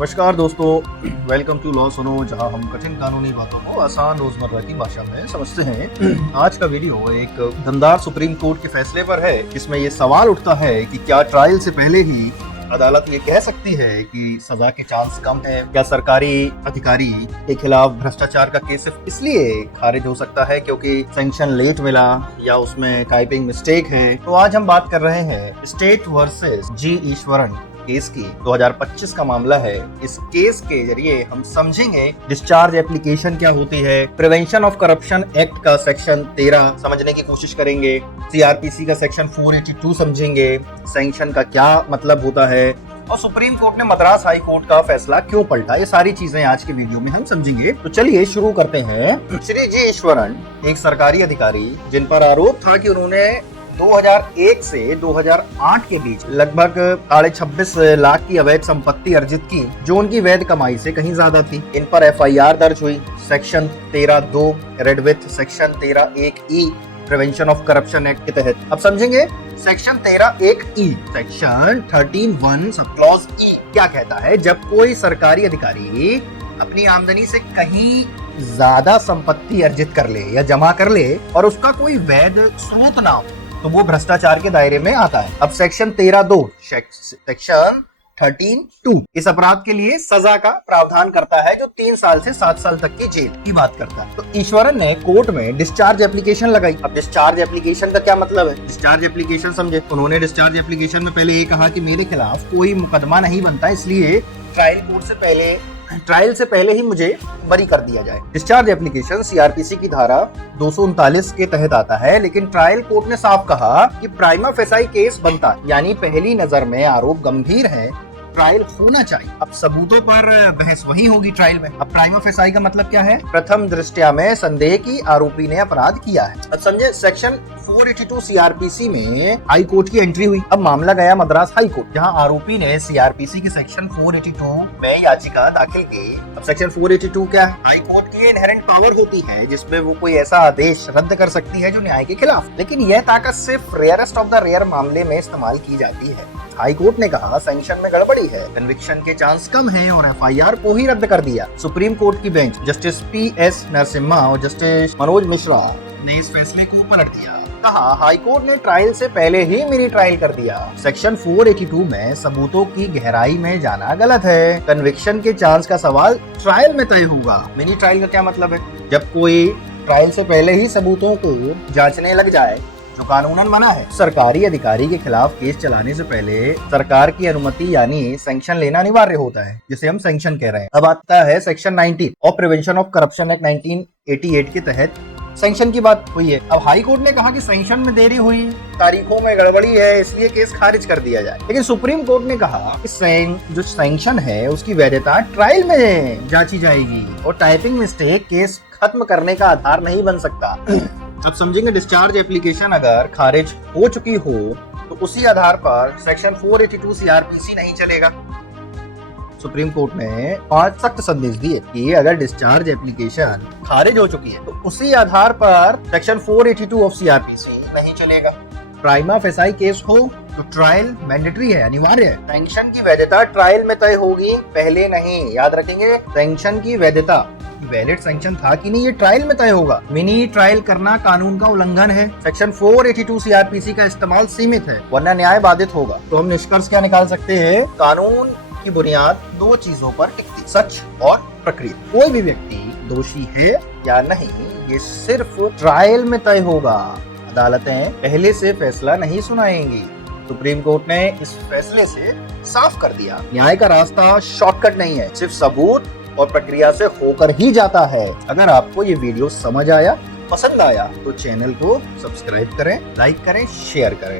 नमस्कार दोस्तों, welcome to law सुनो, जहां हम कठिन कानूनी बातों को आसान रोजमर्रा की भाषा में समझते हैं। आज का वीडियो एक दमदार सुप्रीम कोर्ट के फैसले पर है, जिसमें ये सवाल उठता है कि क्या ट्रायल से पहले ही अदालत ये कह सकती है कि सजा के चांस कम है। क्या सरकारी अधिकारी के खिलाफ भ्रष्टाचार का केस सिर्फ इसलिए खारिज हो सकता है क्योंकि सैंक्शन लेट मिला या उसमें टाइपिंग मिस्टेक है। तो आज हम बात कर रहे हैं स्टेट वर्सेस जी ईश्वरन केस की। 2025 का मामला है। इस केस के जरिए हम समझेंगे डिस्चार्ज एप्लीकेशन क्या होती है, प्रिवेंशन ऑफ करप्शन एक्ट का सेक्शन 13 समझने की कोशिश करेंगे, सीआरपीसी का सेक्शन 482 समझेंगे, सैंक्शन का क्या मतलब होता है और सुप्रीम कोर्ट ने मद्रास हाई कोर्ट का फैसला क्यों पलटा। ये सारी चीजें आज के वीडियो में हम समझेंगे। तो चलिए शुरू करते हैं। श्री जी ईश्वरन एक सरकारी अधिकारी जिन पर आरोप था कि उन्होंने 2001 से 2008 के बीच लगभग 26.5 लाख की अवैध संपत्ति अर्जित की, जो उनकी वैध कमाई से कहीं ज्यादा थी। इन पर एफआईआर दर्ज हुई section 13(2) red with section 13(1)(e) prevention of corruption act के तहत। अब समझेंगे section 13(1)(e) section 13(1) sub clause E क्या कहता है। जब कोई सरकारी अधिकारी अपनी आमदनी से कहीं ज्यादा संपत्ति अर्जित कर ले या जमा कर ले और उसका कोई वैध स्रोत ना हो तो वो भ्रष्टाचार के दायरे में आता है। अब सेक्शन 13(2) सेक्शन 13(2) इस अपराध के लिए सजा का प्रावधान करता है, जो 3 साल से 7 साल तक की जेल की बात करता है। तो ईश्वरन ने कोर्ट में डिस्चार्ज एप्लीकेशन लगाई। अब डिस्चार्ज एप्लीकेशन का क्या मतलब है, डिस्चार्ज एप्लीकेशन समझे। उन्होंने डिस्चार्ज एप्लीकेशन में पहले ये कहा कि मेरे खिलाफ कोई मुकदमा नहीं बनता, इसलिए ट्रायल से पहले ही मुझे बरी कर दिया जाए। डिस्चार्ज एप्लीकेशन सीआरपीसी की धारा 239 के तहत आता है, लेकिन ट्रायल कोर्ट ने साफ कहा कि प्राइमा फेसाई केस बनता है, यानी पहली नजर में आरोप गंभीर है, ट्रायल होना चाहिए। अब सबूतों पर बहस वही होगी ट्रायल में। अब प्राइमा फेसाई का मतलब क्या है, प्रथम दृष्टया में संदेह की आरोपी ने अपराध किया है। अब समझे सेक्शन 482 सीआरपीसी में हाई कोर्ट की एंट्री हुई। अब मामला गया मद्रास हाई कोर्ट, जहां आरोपी ने सीआरपीसी के सेक्शन 482 में याचिका दाखिल की। अब सेक्शन 482 क्या है, हाई कोर्ट की इनहेरेंट पावर होती है जिसमें वो कोई ऐसा आदेश रद्द कर सकती है जो न्याय के खिलाफ, लेकिन यह ताकत सिर्फ रेयरेस्ट ऑफ द रेयर मामले में इस्तेमाल की जाती है। हाई कोर्ट ने कहा सैंक्शन में गड़बड़ी है, कन्विक्शन के चांस कम हैं और एफआईआर को ही रद्द कर दिया। सुप्रीम कोर्ट की बेंच जस्टिस पीएस नरसिम्हा और जस्टिस मनोज मिश्रा ने इस फैसले को पलट दिया। कहा हाई कोर्ट ने ट्रायल से पहले ही मिनी ट्रायल कर दिया। सेक्शन 482 में सबूतों की गहराई में जाना गलत है। कन्विक्शन के चांस का सवाल ट्रायल में तय होगा। मिनी ट्रायल का क्या मतलब है, जब कोई ट्रायल से पहले ही सबूतों को जांचने लग जाए, जो कानूनन मना है। सरकारी अधिकारी के खिलाफ केस चलाने से पहले सरकार की अनुमति यानी सैंक्शन लेना अनिवार्य होता है, जिसे हम सैंक्शन कह रहे हैं। अब आता है सेक्शन 19 और प्रिवेंशन ऑफ करप्शन एक्ट 1988 के तहत सैंक्शन की बात हुई है। अब हाई कोर्ट ने कहा कि सैंक्शन में देरी हुई, तारीखों में गड़बड़ी है, इसलिए केस खारिज कर दिया जाए। लेकिन सुप्रीम कोर्ट ने कहा कि जो सैंक्शन है उसकी वैधता ट्रायल में जांची जाएगी और टाइपिंग मिस्टेक केस खत्म करने का आधार नहीं बन सकता। अब समझेंगे डिस्चार्ज एप्लीकेशन अगर खारिज हो चुकी हो तो उसी आधार पर सेक्शन 482 सीआरपीसी नहीं चलेगा। सुप्रीम कोर्ट ने 5 सख्त संदेश दिए कि अगर डिस्चार्ज एप्लीकेशन खारिज हो चुकी है तो उसी आधार पर सेक्शन 482 ऑफ सीआरपीसी नहीं चलेगा। प्राइमा फेसाई केस हो तो ट्रायल मैंडेटरी है, अनिवार्य है। सैंक्शन की वैधता ट्रायल में तय होगी, पहले नहीं। याद रखेंगे, सैंक्शन की वैधता, वैलिड सैंक्शन था कि नहीं, ये ट्रायल में तय होगा। मिनी ट्रायल करना कानून का उल्लंघन है। सेक्शन 482 सीआरपीसी का इस्तेमाल सीमित है, वरना न्याय बाधित होगा। तो हम निष्कर्ष क्या निकाल सकते हैं, कानून की बुनियाद 2 चीजों पर टिकती, सच और प्रक्रिया। कोई भी व्यक्ति दोषी है या नहीं, ये सिर्फ ट्रायल में तय होगा। अदालतें पहले से फैसला नहीं सुनाएंगी। सुप्रीम कोर्ट ने इस फैसले से साफ कर दिया, न्याय का रास्ता शॉर्टकट नहीं है, सिर्फ सबूत और प्रक्रिया से होकर ही जाता है। अगर आपको ये वीडियो समझ आया, पसंद आया तो चैनल को सब्सक्राइब करें, लाइक करें, शेयर करें।